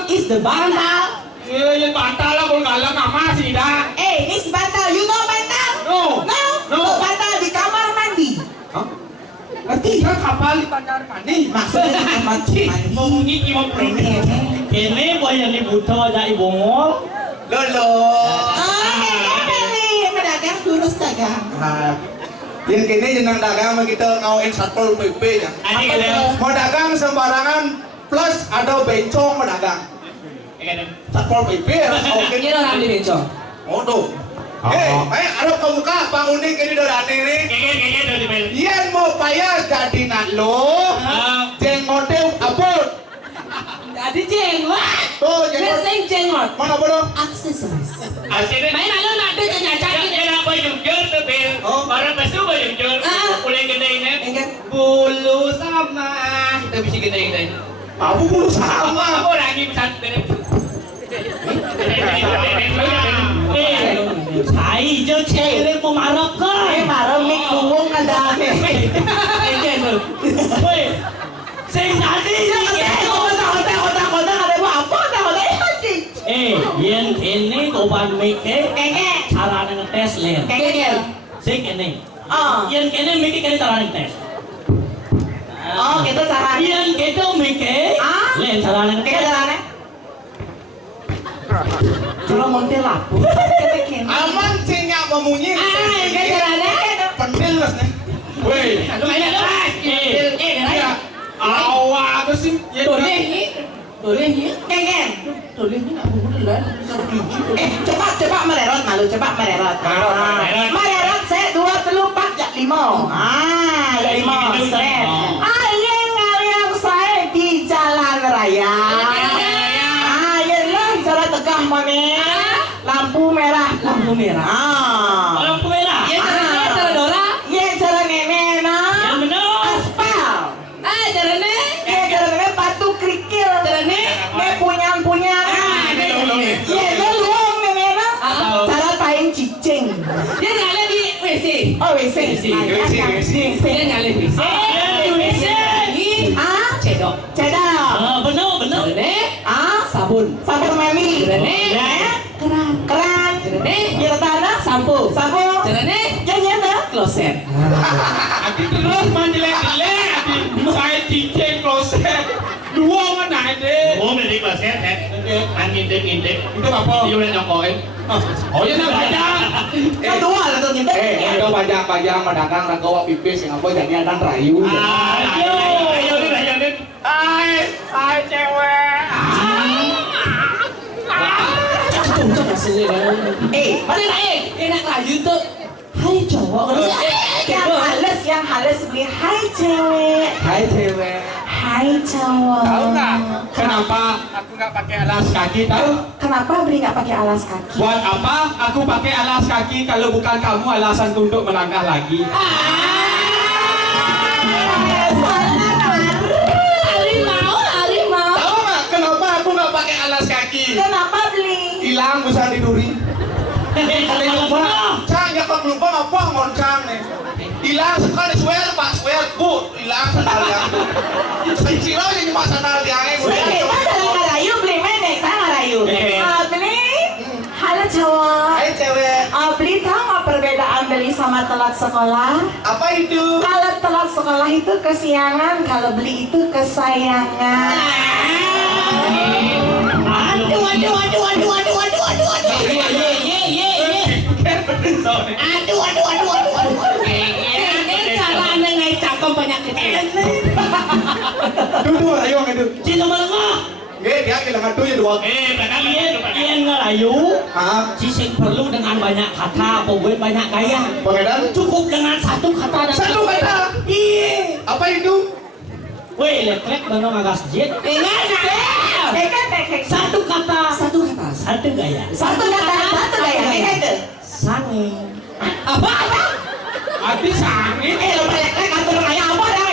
Is the bantal. Yang bantal lah kalau nggak nama sih dah. This bantal. You know bantal? No. Bantal di kamar mandi. Nanti kan kapal di bandar mandi. Maksudnya di kamar mandi. Mau Ini boy yang dibutuh aja ibu ngol. Lolo. Pedagang durus dagang. Yang kini jenang dagang kita ngawin satpol pp ya. Mau dagang sembarangan plus ada bencong mau dagang. Satpol pp harus oke. Ini orang beli bencong. Oh tuh. Ada kebuka Bang Unik ini udah nih. Yang mau payah jadi nalo. Jengotnya abot. Jadi jenggot. Tuh jenggot. Biasanya jenggot. Mana bodoh? Aksesoris. Main lalu nak ada nyacakin. Orang pasti mau jujur. Boleh gede ini. Bulu sama. Kita bisa gede. Aku bulu sama. Orang ini bisa. Dia cewek mau marah kan? marah mik luwung ada ane. Iya lu. Woi, sing tadi Kota ada apa? yen kene kopan mike carane ngetes len. Kengel. Sing kene. Oh. Yen kene mike kene carane ngetes. Oh, gitu cara. Yen gitu mike len carane Kayak ngetes. jalannya. Cuma montir lampu. Aman cinya memunyi. Kayak jalannya. Pendil mas nih. Woi, Ya. awak apa sih? Ya Kengel. Coba mererot malu, coba mererot. Mererot saya 2, 3, 4, jak 5. Ya 5 set. Ayah ngaliang saya di jalan raya. Ayah lah jalan tegah mana? Lampu merah. Lampu merah. Lampu merah. Iya jalan nenek nah. Yang benar. Aspal. Jalannya. Iya jalan nenek batu kerikil. Jalannya. Punyang. Iya luang nenek nah. Cara paling cicing. Dia nyala di WC. Oh WC. Dia nyala di WC. Di WC. Cedok. Benar. Sabun mami. Keran. Gila tanah. Sampo. Jangan dah. Kloset. Adi terus manjelek-jelek, adi saya cicing kloset. Dua mana deh? Oh, beli kloset, ngintip. Itu apa? Iya udah nyokoin. Oh ya baca. Kedua lah tuh nyintek. Itu pajang mendagang rangkawa pipis yang apa jadi adan rayu. Ayo, Din. Hai cewek. Mana naik? Enak lagi tuh. Hai cowok. Yang halus beli hai cewek. Hai cowok. Tahu nggak kenapa aku nggak pakai alas kaki? Tahu? Kenapa beli nggak pakai alas kaki? Buat apa aku pakai alas kaki kalau bukan kamu alasan untuk melangkah lagi? Harimau. Tahu nggak kenapa aku nggak pakai alas kaki? Kenapa beli? Hilang bisa diduri. Cang ya pak lupa apa ngoncang nih. Hilang sekali swear bu hilang sandal yang tuh. Silo yang cuma sandal yang Beli mana ngarayu beli mana? Saya ngarayu. Beli. Halo cowok. Hai cewek. Beli tahu nggak perbedaan beli sama telat sekolah? Apa itu? Kalau telat sekolah itu kesiangan, kalau beli itu kesayangan. Aduh. Ini cara anda ngecakap penyakit ini. Dua rayu itu. Cina melengah. Nggak dia kehilangan tuh ya dua. Iya ngerayu. Cising perlu dengan banyak kata, pokoknya banyak gaya. Pengedan? Cukup dengan satu kata dan Satu kata? Iya. Apa itu? Weh, leklek baru ngagas jet. Ingat, Satu kata, satu gaya. Satu gaya. Ingat. Sange. Apa? Hati sange. Lo balik kantor kayak apa dah?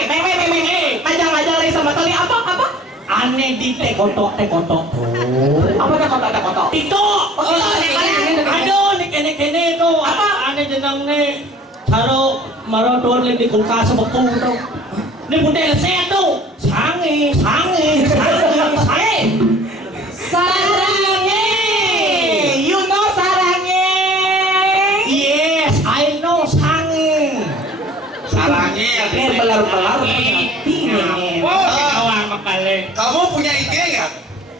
Majang-majang lagi sama tali apa? Aneh di tekotok. Apa kotak? TikTok. Aduh, nih kene tuh. Apa? Aneh jenang nih. Taruh marodor di kulkas sebeku tuh. Ini budel saya tuh. Sange. Sarange. You know sarange. Yes, I know sange. Sarangnya. Ini belar-belar pengerti nih. Kawan makale. Kamu punya IG nggak?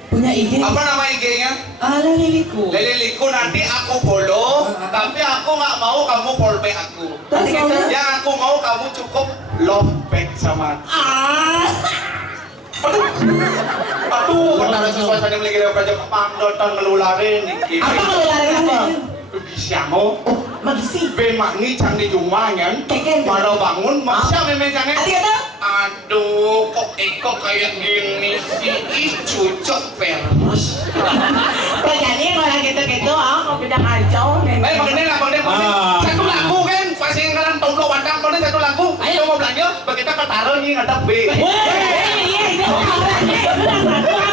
Punya IG? Apa nama IG-nya? Leliku. Leliku nanti aku follow, tapi aku nggak mau kamu follow back aku. Terus Yang aku mau kamu cukup love back sama. Aduh, antara sesuatu yang lagi dapat kerja pangdotan ngelularin. Apa ngelularin apa? Siamo, Magisi. ben makni cang di rumah kan? Keken. Baru bangun, masya memang cangnya. Ati kata? Aduh, kok Eko kayak gini sih? Ih, cucok perus. Penyanyi orang gitu-gitu, mau beda kacau. Bang satu lagu kan, pasti ngalan tonggo wadang, kemudian satu lagu. Ayo mau belanja, kita ke taruh nih ngadap B.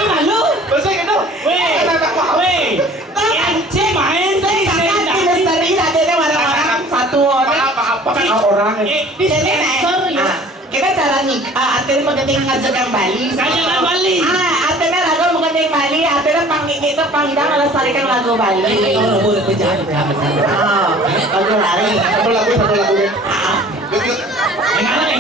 Malu. Bahasa gitu. Weh, yang main Saya kakak di lestari, ada warna orang. Jadi kita cara artinya magaling ngajakan Bali. Ngajakan Bali. Artinya lagu magaling Bali, artinya kita panggilnya melestarikan lagu Bali. Lagu lari. Satu lagu. Engalah.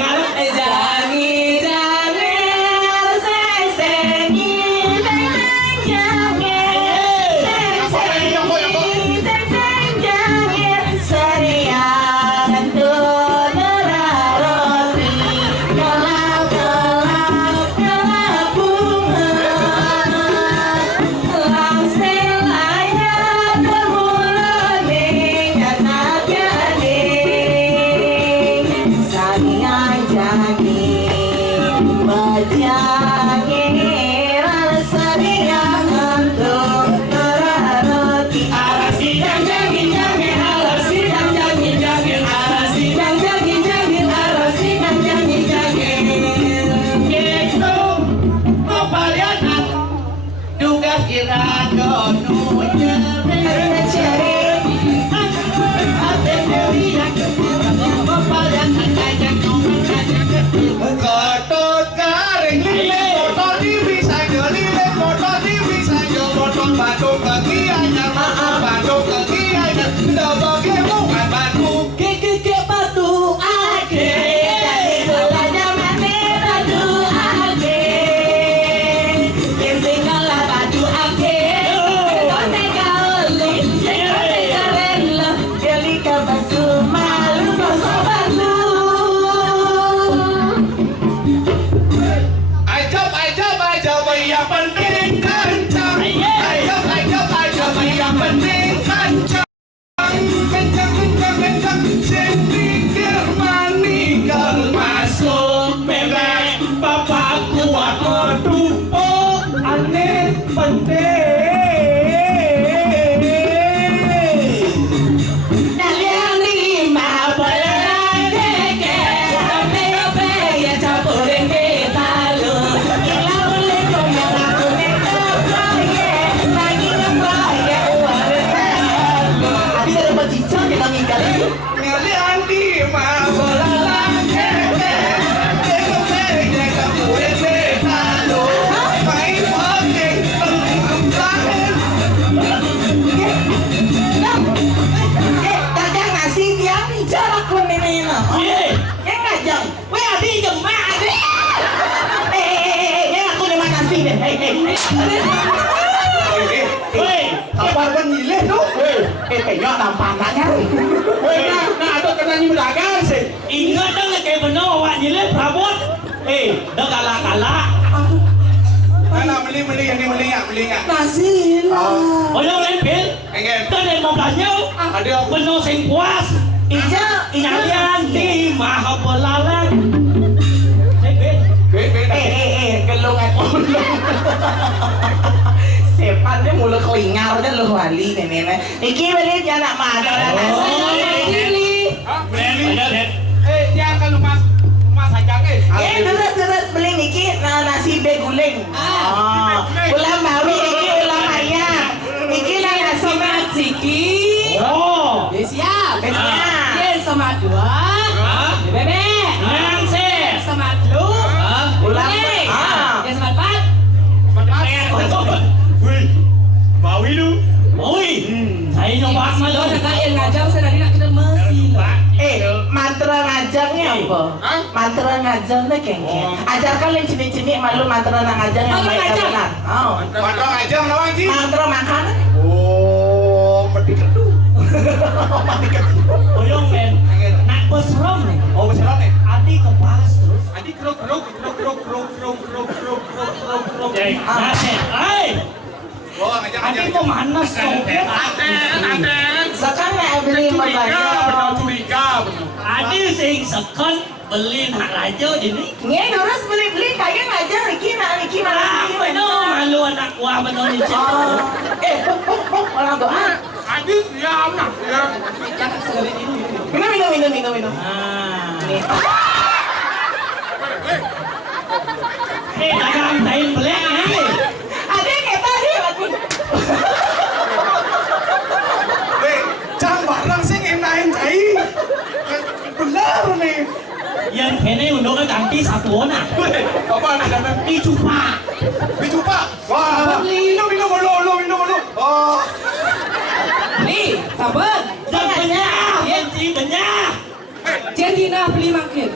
Kayaknya nampanannya. Nah, ada kena nyimulakan sih. Ingat dong kayak bener awak nyilip rabot. Dah kalah. Mana beli ya. Nasi lah. Oh yang lain bil. Enggak. Kan yang 15-nya. Ada Penuh sing puas. Kalian di maha belalang. Gelungan ulung. Sepan dia mulut kelingar dia lu wali nenek. Iki beli dia nak mana nasi. Dia kan rumah saja Terus beli niki nasi beguling. Ulam bawi iki ulam ayam. Iki lah nasi matsiki. Oh. Siap. Yen sama dua. Bebek. Nang se. Sama lu. Ulam. Yen sama empat. Bawi lu. Bawi. Saya nyoba malu. Kalian ngajar saya dari nak kita mesin. Mantra ngajarnya apa? Mantra ngajarnya kengkeng. Ajarkan yang cini-cini malu mantra ngajar yang baik dan benar. Mantra ngajar lawan ji. Mantra makanan. Oh, mati kedu. Boyong men. Nak besrom nih. Oh, besaran nih. Adi kepas terus. Adi krok. Nasib. Hai. Oh, ngajar. Adi mau manas dong. Aten. Sekarang nak beli Benar. Adi sing sekon beli nak raja ini. Nge terus beli kayak ngajar Niki malah Malu anak gua benar ni cik. orang doa. Adi siap nak. Minum. Dagang tain belek ni. Ada kita dia. Jangan barang sing enain cai. Benar Kalian kene undang ganti satuan ah. Apa namanya? Dicupa. Dicupa. Wah. Minum dulu. Oh. Nih, sabar. Jangan banyak. Enti banyak. Jadi nak beli makin.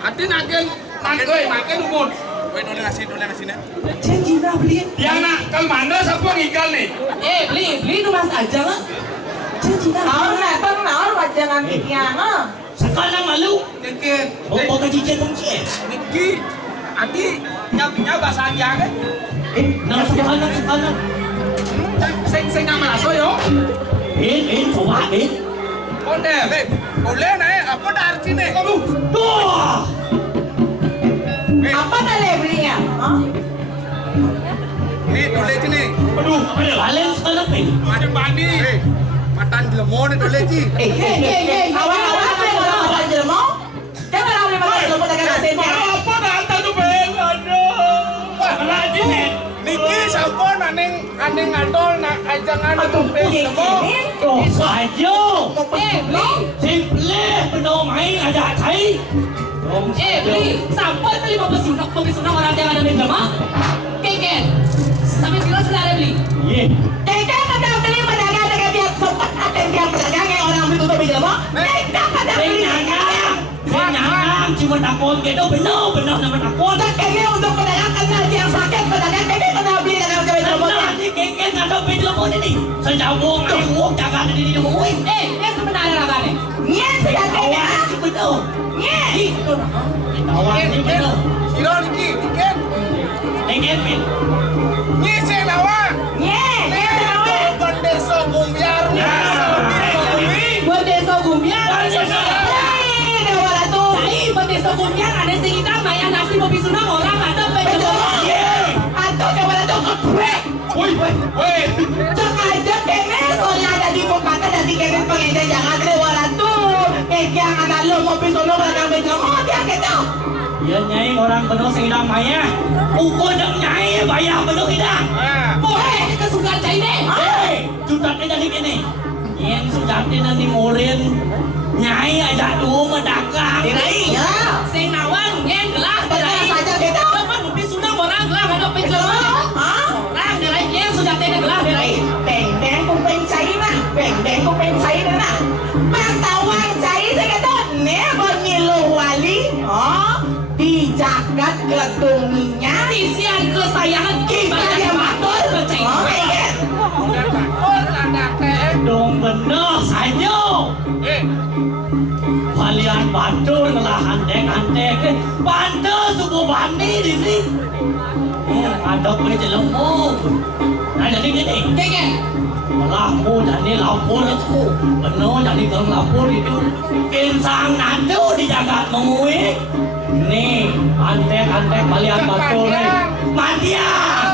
Hati makin umur. Dole nasi ni. Jadi nak beli. Yang nak kal mana siapa ngikal nih? Beli tu mas aja lah. Jadi nak. Naon wajangan pikiana. Sekarang malu. Dikit. Bawa ke cicit bungci. Niki. Adi nya bahasa dia kan? Nah, sekarang. Saya nama aso yo. Coba, Boleh naik. Apa dah arti nih? Tuh. Apa nilai belinya? Nih, boleh sini. Aduh, balen sekarang nih. Ada mandi. Matan lemon boleh sih. Awak apa yang orang makan jelmo? Jangan orang yang makan jelmo tak kena sennya. Apa dah hantar tu bel? Aduh. Lagi nih. Niki siapa aneng adol nak ajangan tu bel lemon. Oh, saja. Beli. Simple, penuh main ada thai. Beli. Sampai beli pembisunang orang yang ada di rumah. Keken. Sampai sini sudah ada beli. Ye. Kita pada beli pedagang dengan biar sempat ada yang pedagang yang orang beli tutup jelmo. Kita pada beli. Senang, cuma takut gitu, benar nama takut. Ini untuk pedagang kena yang sakit pedagang ini kena beli dengan jelmo. Nanti keken ada beli lemon ini. Sejauh uang jaga di rumah. Ini sebenarnya apa nih? Iya sudah kena. Betul. Iya. Awak ni betul. Silo niki, tiket. Keken pin. Ni saya lawan. Iya. Pendeso Gumbiar. Buat desa Gumbiar. Jadi Desa Gumbiar ada sekitar bayar nasi pembisunang orang ada penjual. atau kepada tukang kue. Woi. Cek aja kene soalnya ada di bukata dan di kene pengen jangan lewat tuh. Yang ada lo mau pisono belakang bejo. Oh dia gitu. Ya nyai orang benar sedang maya. Ukur dak nyai bayar benar tidak. Boleh kita suka cai deh. Hei, jutatnya dari kene. Yang sujatnya nanti morin. Nyai ada dua mendagang. Dirai ya. Sing nawan ngen gelas Benar saja gitu. Teman pembisunang orang gelas ada penjual. Orang gerai ngen sudah tenda gelas gerai. Beng cũng bên cháy mà. Beng cũng bên cháy nữa nè. Mang tàu hoàng cháy thế cái đó. Nè bao nhiêu lô wali. Dijagat ketuminya. Isian kesayangan Kita yang matur. Percaya. Oh iya. Dong benar saja. Kalian bantu ngelah antek-antek. Bantu subuh bani di sini. Ada kulit lembu. Nah jadi gini. Keken. Lampu jadi lapor itu. Benar jadi gang lapor itu. Kinsang nado dijaga mengui. Nih antek-antek kalian bantu nih. Matian.